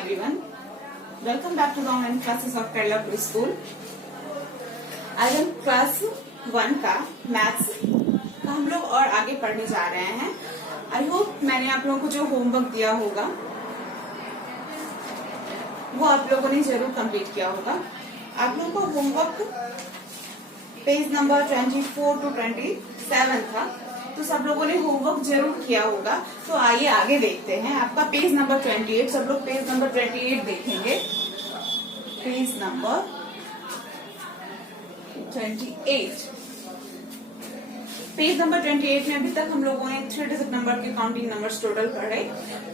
everyone. Welcome back to the online classes of Kerala Preschool. आज हम class 1 का maths का हम लोग और आगे पढ़ने जा रहे हैं. आई होप मैंने आप लोगों को जो होमवर्क दिया होगा वो आप लोगों ने जरूर कंप्लीट किया होगा. आप लोगों का होमवर्क पेज नंबर 24 to 27 था, तो सब लोगों ने होमवर्क जरूर किया होगा. तो आइए आगे देखते हैं. आपका पेज नंबर 28, सब लोग पेज नंबर 28 देखेंगे. Page number 28. पेज नंबर 28 में अभी तक हम लोगों ने 3 डिजिट नंबर के काउंटिंग नंबर्स टोटल पढ़े.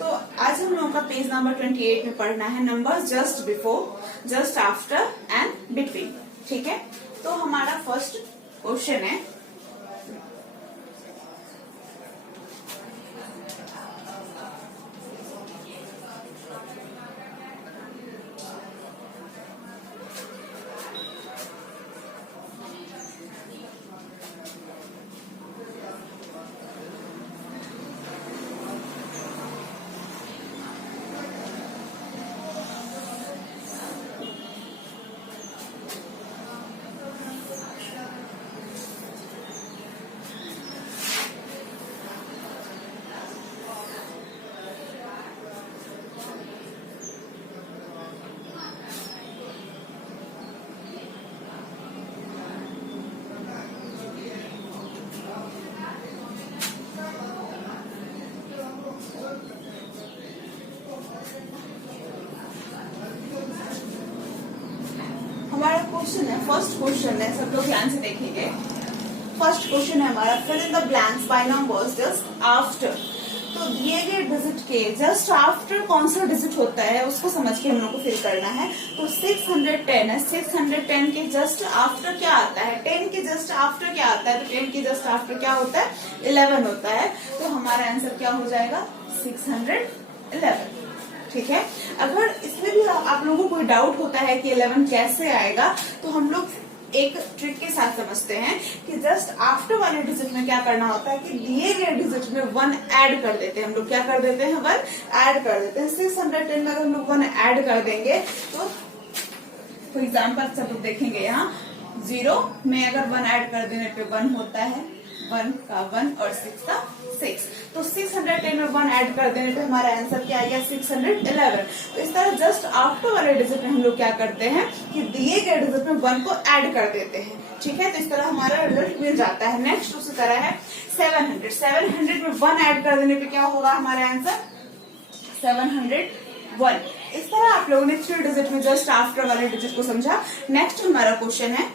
तो आज हम लोगों का पेज नंबर 28 में पढ़ना है numbers just before, just after and between. ठीक है. तो हमारा फर्स्ट क्वेश्चन है, हमारा क्वेश्चन है, फर्स्ट क्वेश्चन है, सब लोग ध्यान से देखेंगे. फर्स्ट क्वेश्चन है हमारा, fill in the blanks by numbers just after. तो दिए गए डिजिट के जस्ट आफ्टर कौन सा डिजिट होता है उसको समझ के हम लोग को फिल करना है. तो 610 है, 610 के जस्ट आफ्टर क्या आता है, 10 के जस्ट आफ्टर क्या आता है. तो 10 के जस्ट आफ्टर क्या होता है, 11 होता है. तो हमारा आंसर क्या हो जाएगा, 611. ठीक है. अगर इसमें भी आप लोगों को कोई डाउट होता है कि 11 कैसे आएगा, तो हम लोग एक ट्रिक के साथ समझते हैं कि जस्ट आफ्टर वाले डिजिट में क्या करना होता है कि दिए गए डिजिट में 1 ऐड कर देते हैं. हम लोग क्या कर देते हैं, 1 ऐड कर देते हैं. 610 में अगर हम लोग 1 ऐड कर देंगे तो फॉर एग्जाम्पल सब लोग देखेंगे यहाँ 0 में अगर 1 ऐड कर देने पे 1 होता है, 1 का 1 और 6 का 6. तो 610 में 1 ऐड कर देने पे हमारा आंसर क्या आ गया, 611. तो इस तरह जस्ट आफ्टर वाले डिजिट में हम लोग क्या करते हैं कि दिए गए डिजिट में 1 को ऐड कर देते हैं. ठीक है. तो इस तरह हमारा रिजल्ट मिल जाता है. नेक्स्ट उसी तरह है 700. 700 में 1 ऐड कर देने पे क्या होगा हमारा आंसर, 701. इस तरह आप लोगों ने 3 डिजिट में जस्ट आफ्टर वाले डिजिट को समझा. नेक्स्ट हमारा क्वेश्चन है,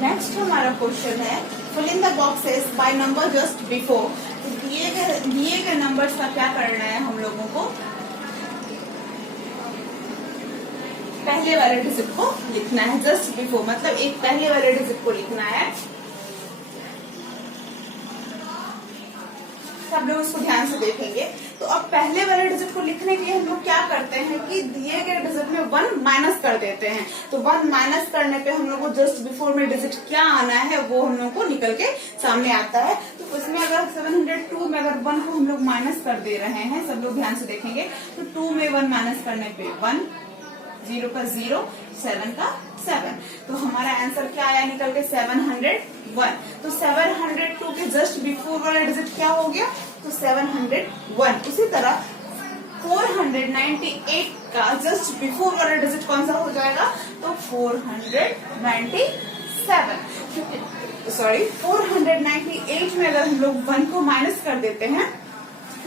नेक्स्ट हमारा क्वेश्चन है, fill in the boxes by number just before. दिए गए नंबर्स का क्या करना है हम लोगों को, पहले वाले डिजिट को लिखना है. जस्ट बिफोर मतलब एक पहले वाले डिजिट को लिखना है. सब लोग उसको ध्यान से देखेंगे. तो अब पहले वाले डिजिट को लिखने के लिए हम लोग क्या करते हैं कि दिए गए डिजिट में 1 माइनस कर देते हैं. तो 1 माइनस करने पे हम लोग को जस्ट बिफोर में डिजिट क्या आना है वो हम लोग को निकल के सामने आता है. तो उसमें अगर 702 में अगर 1 को हम लोग माइनस कर दे रहे हैं, सब लोग ध्यान से देखेंगे. तो 2 में 1 माइनस करने पे 1, 0 का 0, 7 का 7. तो हमारा आंसर क्या आया निकल के, 701. तो 702 के जस्ट बिफोर वाला डिजिट क्या हो गया, तो 701. उसी तरह 498 का जस्ट बिफोर वाला डिजिट कौन सा हो जाएगा, तो 497. सॉरी 498 में अगर हम लोग 1 को माइनस कर देते हैं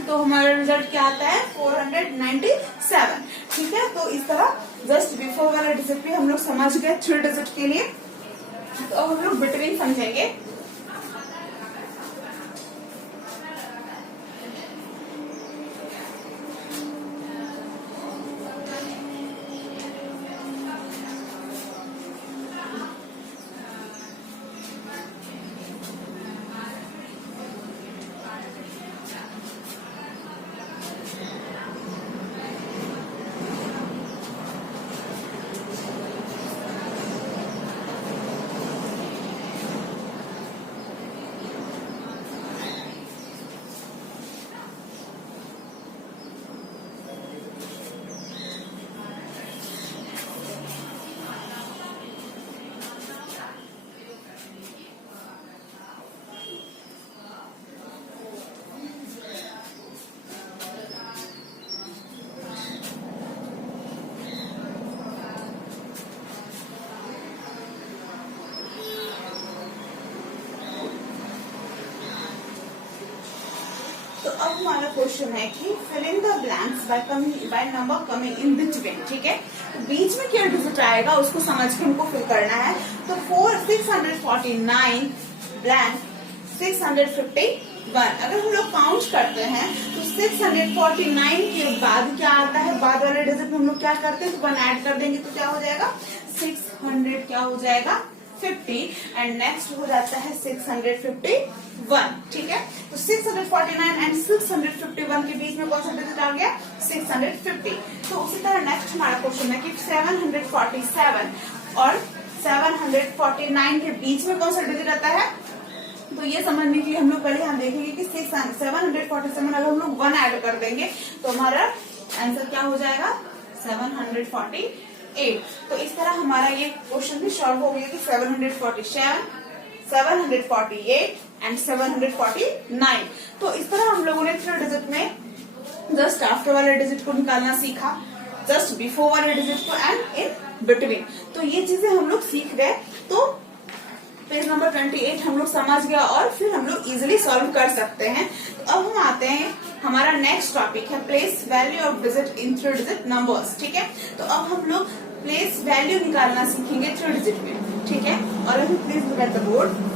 तो हमारा रिजल्ट क्या आता है 497। ठीक है, तो इस तरह जस्ट बिफोर वाला डिजिट भी हम लोग समझ गए 3 डिजिट के लिए। तो अब हम लोग बिटवीन समझेंगे। तो अब हमारा क्वेश्चन है कि fill in the blanks by number coming in between. ठीक है, बीच में क्या डिजिट आएगा उसको समझ के हमको फिल करना है। तो 649 ब्लैंक 651 अगर हम लोग काउंट करते हैं तो 649 के बाद क्या आता है, बाद वाले डिजिट में हम लोग क्या करते हैं तो 1 ऐड कर देंगे तो क्या हो जाएगा 600 क्या हो जाएगा 50 एंड नेक्स्ट हो जाता है 651। ठीक है, तो 649 एंड 651 के बीच में कौन सा डिजिट आ गया 650। तो उसी तरह नेक्स्ट हमारा क्वेश्चन है कि 747 और 749 के बीच में कौन सा डिजिट आता है। तो ये समझने के लिए हम लोग पहले हम देखेंगे कि 747 अगर हम लोग 1 ऐड कर देंगे तो हमारा आंसर क्या हो जाएगा 748। तो इस तरह हमारा ये क्वेश्चन भी सॉल्व हो गया कि 747, 748 एंड 749। तो इस तरह हम लोगों ने 3 डिजिट में जस्ट आफ्टर वाले डिजिट को निकालना सीखा, जस्ट बिफोर वाले डिजिट को एंड इन बिटवीन। तो ये चीजें हम लोग सीख गए। तो पेज नंबर 28 हम लोग समझ गया और फिर हम लोग इजिली सॉल्व कर सकते हैं। तो अब हम आते हैं, हमारा नेक्स्ट टॉपिक है place value of digit in 3 digit numbers. ठीक है, तो अब हम लोग प्लेस वैल्यू निकालना सीखेंगे 3 डिजिट में। ठीक है, और अभी please look at the board.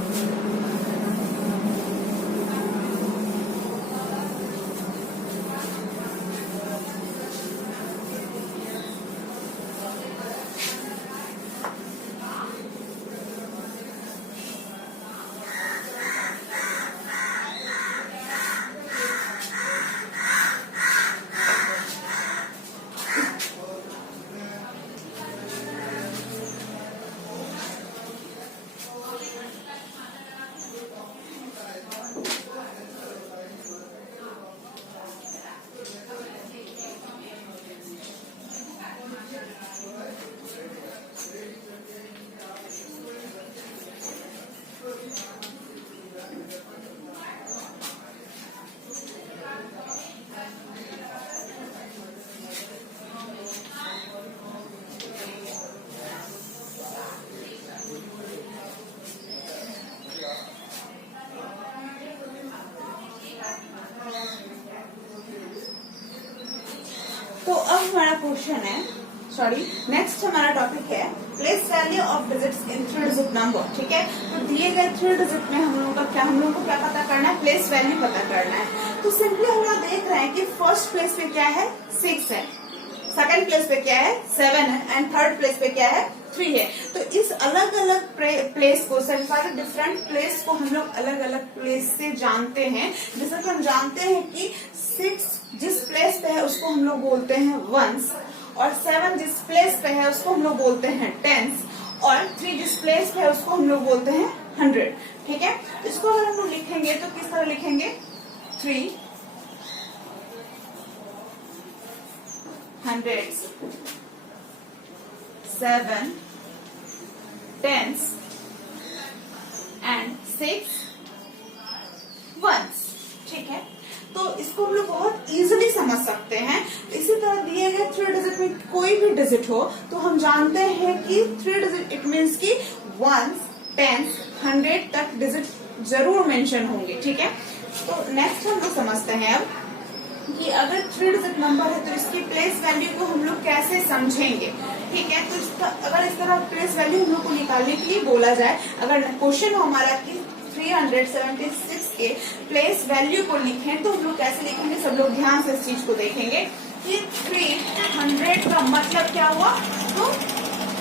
तो अब हमारा क्वेश्चन है, सॉरी नेक्स्ट हमारा टॉपिक है place value of digits in 3 digit number. ठीक है, तो दिए गए 3 डिजिट में हम लोगों को क्या पता करना है, प्लेस वैल्यू पता करना है। तो सिंपली हम लोग देख रहे हैं कि फर्स्ट प्लेस पे क्या है 6 है, सेकंड प्लेस पे क्या है 7 है एंड थर्ड प्लेस पे क्या है 3 है। तो इस अलग अलग प्लेस को, सारे डिफरेंट प्लेस को हम लोग अलग अलग प्लेस से जानते हैं। जैसे कि हम जानते हैं कि 6 जिस प्लेस पे है उसको हम लोग बोलते हैं वंस, और 7 जिस प्लेस पे है उसको हम लोग बोलते हैं टेंस, और 3 जिस प्लेस पे है उसको हम लोग बोलते हैं 100। ठीक है, इसको अगर हम लोग लिखेंगे तो किस तरह लिखेंगे 3 hundreds, 7 tens and 6 ones। ठीक है, तो इसको हम लोग बहुत इजीली समझ सकते हैं। इसी तरह दिए गए 3 डिजिट में कोई भी डिजिट हो तो हम जानते हैं कि 3 डिजिट इट मीन्स की 1s, 10s 100 तक डिजिट जरूर मेंशन होंगे, ठीक है। तो नेक्स्ट हम लोग समझते हैं अब कि अगर 3 डिजिट नंबर है तो इसकी प्लेस वैल्यू को हम लोग कैसे समझेंगे, ठीक है। तो इसका अगर इस तरह प्लेस वैल्यू हम लोग को निकालने के लिए बोला जाए, अगर क्वेश्चन हो हमारा कि 376 के प्लेस वैल्यू को लिखें तो हम लोग कैसे लिखेंगे, सब लोग ध्यान से इस चीज को देखेंगे कि 300 का मतलब क्या हुआ, तो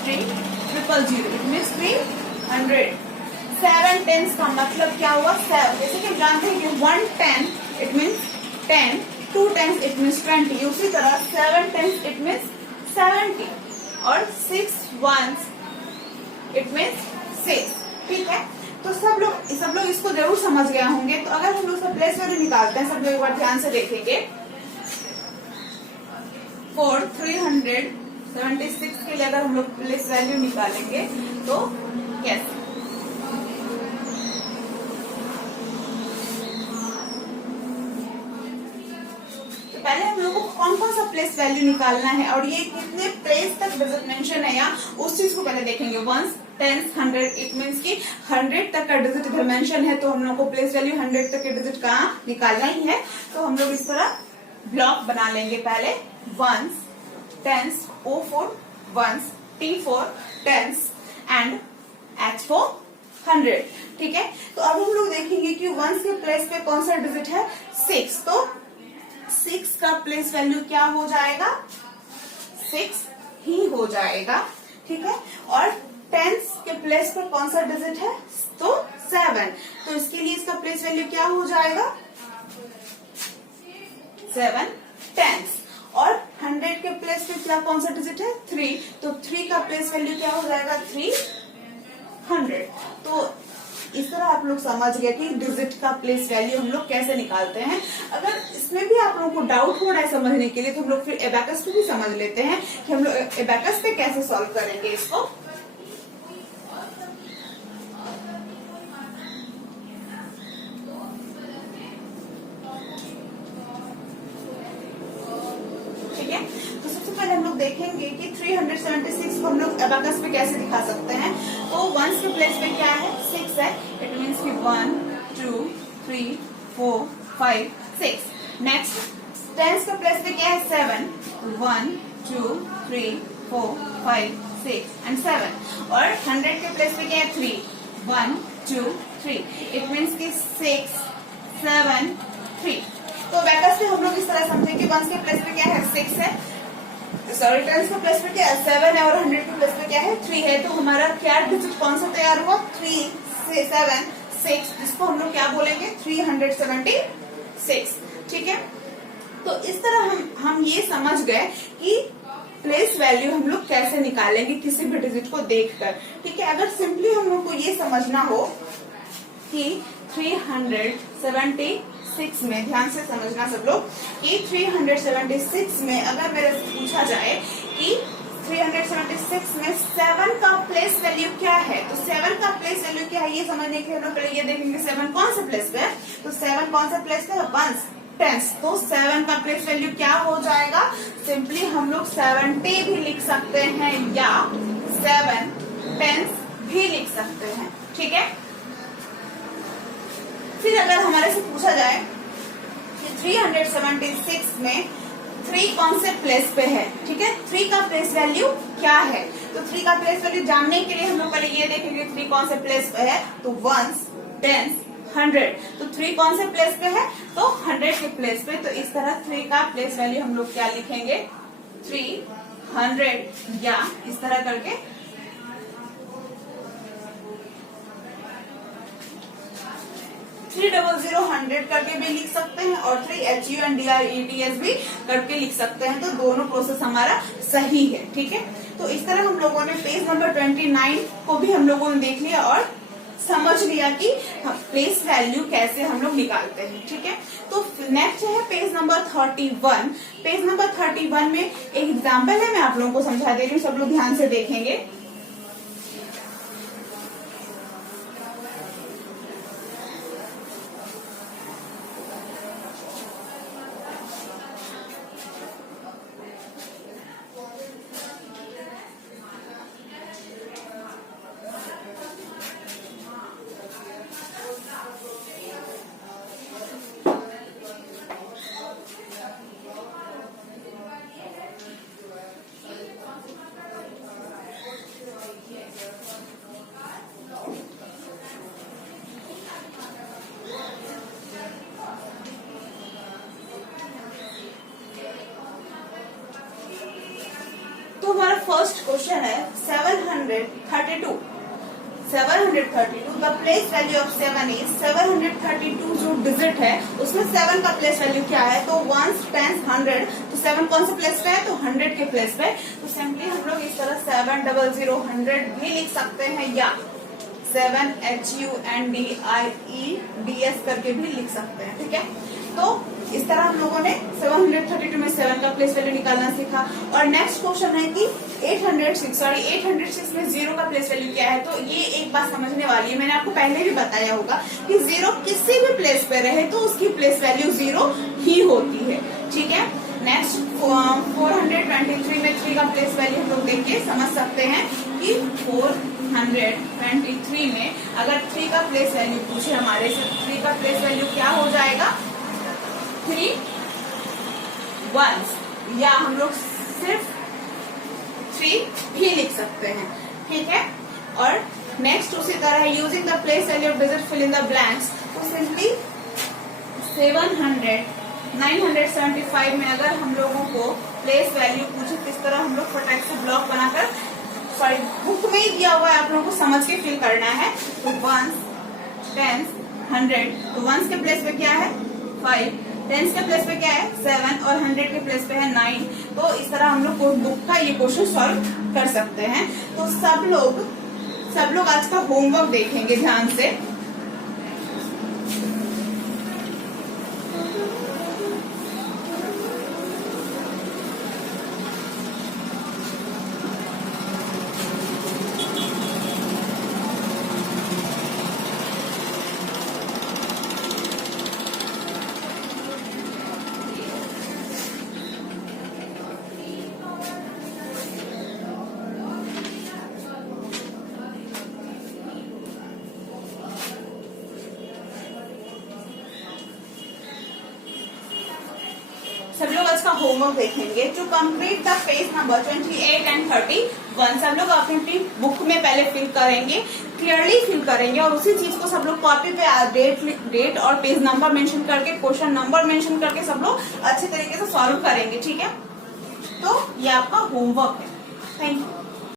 300, इट मीन्स 300। 7 टेंस का मतलब क्या हुआ, 7, जैसे कि हम जानते हैं कि 1 10 it means 10, 2 tens it means 20, उसी तरह 7 टेंस इट मीन्स 70 और 6 वंस इट मीन्स 6, ठीक है। तो सब लोग इसको जरूर समझ गए होंगे। तो अगर हम लोग सब प्लेस वैल्यू निकालते हैं, सब लोग एक बार ध्यान से देखेंगे। फॉर 376 के लिए अगर हम लोग प्लेस वैल्यू निकालेंगे तो कैसे, पहले हम लोग को कौन कौन सा प्लेस वैल्यू निकालना है और ये कितने प्लेस तक डिजिट मेंशन है या उस चीज को पहले देखेंगे। 1 10 100 इट मीन्स कि 100 तक का डिजिट इधर मेंशन है, तो हम लोग को प्लेस वैल्यू 100 तक के डिजिट कहाँ निकालना ही है। तो हम लोग इस तरह ब्लॉक बना लेंगे, पहले 1s 10s, O for 1s, T for 10s and H for 100, ठीक है। तो अब हम लोग देखेंगे कि 1s के प्लेस पे कौन सा डिजिट है, 6, तो 6 का प्लेस वैल्यू क्या हो जाएगा, 6 ही हो जाएगा, ठीक है। और 10s के प्लेस पर कौन सा डिजिट है, तो 7, तो इसके लिए इसका प्लेस वैल्यू क्या हो जाएगा, 7 10s। और 100 के प्लेस पे क्या कौन सा डिजिट है, 3, तो 3 का प्लेस वैल्यू क्या हो जाएगा, 300। तो इस तरह आप लोग समझ गए कि डिजिट का प्लेस वैल्यू हम लोग कैसे निकालते हैं। अगर इसमें भी आप लोगों को डाउट हो रहा है समझने के लिए, तो हम लोग फिर एबाकस पे भी समझ लेते हैं कि हम लोग एबाकस पे कैसे सॉल्व करेंगे इसको। ठीक है, तो सबसे पहले हम लोग देखेंगे कि 376 को हम लोग एबाकस पे कैसे दिखा सकते हैं। तो 1s के प्लेस पे क्या है, 6 है, इट मीन्स कि 1 2 3 4 5 6। नेक्स्ट 10s के प्लेस पे क्या है, 7, 1 2 3 4 5 6 एंड 7। और 100 के प्लेस पे क्या है, 3, 1 2 3, इट मीन्स कि 6 7 3। तो एबाकस पे हम लोग इस तरह समझे कि 1s के प्लेस पे क्या है, 6 है, सॉरी 10s के प्लेस पे क्या है, 7 है, और 100 के प्लेस पे क्या है, 3 है। तो हमारा क्या डिजिट कौन सा तैयार हुआ, 3 7 6, जिसको हम लोग क्या बोलेंगे, 376, ठीक है। तो इस तरह हम ये समझ गए कि प्लेस वैल्यू हम लोग कैसे निकालेंगे किसी भी डिजिट को देखकर, ठीक है। अगर सिंपली हम लोग को ये समझना हो कि 376 में, ध्यान से समझना सब लोग, कि 376 में अगर मेरे से पूछा जाए कि 376 में 7 का प्लेस वैल्यू क्या है, तो 7 का प्लेस वैल्यू क्या है ये समझने के लिए हम लोग पहले ये देखेंगे 7 कौन सा प्लेस पे है। तो 7 कौन सा प्लेस पे है, 1s 10s, तो 7 का प्लेस वैल्यू क्या हो जाएगा, सिंपली हम लोग 70 भी लिख सकते हैं या 7 10s भी लिख सकते हैं, ठीक है। फिर अगर हमारे से पूछा जाए कि 376 में 3 कौन से प्लेस पे है, ठीक है, 3 का प्लेस वैल्यू क्या है, तो 3 का प्लेस वैल्यू जानने के लिए हम लोग पहले ये देखेंगे 3 कौन से प्लेस पे है। तो 1s 10s 100, तो 3 कौन से प्लेस पे है, तो 100 के प्लेस पे। तो इस तरह 3 का प्लेस वैल्यू हम लोग क्या लिखेंगे, 300, या इस तरह करके 300 100 करके भी लिख सकते हैं और 3HUNDRETS भी करके लिख सकते हैं। तो दोनों प्रोसेस हमारा सही है, ठीक है। तो इस तरह हम लोगों ने पेज नंबर 29 को भी हम लोगों ने देख लिया और समझ लिया कि प्लेस वैल्यू कैसे हम लोग निकालते हैं, ठीक है। तो नेक्स्ट है पेज नंबर 31। पेज नंबर 31 में एक एग्जाम्पल है, मैं आप लोगों को समझा दे रही हूँ, सब लोग ध्यान से देखेंगे। क्वेश्चन है 732 the place value of 7 is 732 जो डिजिट है उसमें 7 का प्लेस वैल्यू क्या है, तो 1 10 100, तो 7 कौन से प्लेस पे है, तो 100 के प्लेस पे। तो सिंपली हम लोग इस तरह 700 100 भी लिख सकते हैं या 7HUNDIEDS करके भी लिख सकते हैं, ठीक है। तो इस तरह हम लोगों ने 732 में 7 का प्लेस वैल्यू निकालना सीखा। और नेक्स्ट क्वेश्चन है कि 806 में 0 का प्लेस वैल्यू क्या है। तो ये एक बात समझने वाली है, मैंने आपको पहले भी बताया होगा कि 0 किसी भी प्लेस पे रहे तो उसकी प्लेस वैल्यू 0 ही होती है, ठीक है। नेक्स्ट 423 में 3 का प्लेस वैल्यू हम लोग देख के समझ सकते हैं कि 423 में अगर 3 का प्लेस वैल्यू पूछे हमारे से, 3 का प्लेस वैल्यू क्या हो जाएगा, 3 1s, या हम लोग सिर्फ 3 भी लिख सकते हैं, ठीक है। और नेक्स्ट उसी तरह using the place value of digit fill in the blanks, तो सिंपली 975 में अगर हम लोगों को प्लेस वैल्यू पूछे किस तरह हम लोग फटाक से ब्लॉक बनाकर, सॉरी बुक में ही दिया हुआ है, आप लोगों को समझ के फिल करना है। तो 1 10 100, तो 1s के प्लेस पे क्या है 5, 10s के प्लेस पे क्या है 7 और 100 के प्लेस पे है 9। तो इस तरह हम लोग बुक का ये क्वेश्चन सॉल्व कर सकते हैं। तो सब लोग आज का होमवर्क देखेंगे ध्यान से। सब लोग आज का होमवर्क देखेंगे। To complete the page number 28 and 31 सब लोग अपनी बुक में पहले फिल करेंगे, क्लियरली फिल करेंगे, और उसी चीज को सब लोग कॉपी पे डेट और पेज नंबर मेंशन करके, क्वेश्चन नंबर मेंशन करके सब लोग अच्छे तरीके से सॉल्व करेंगे, ठीक है। तो ये आपका होमवर्क है। Thank you.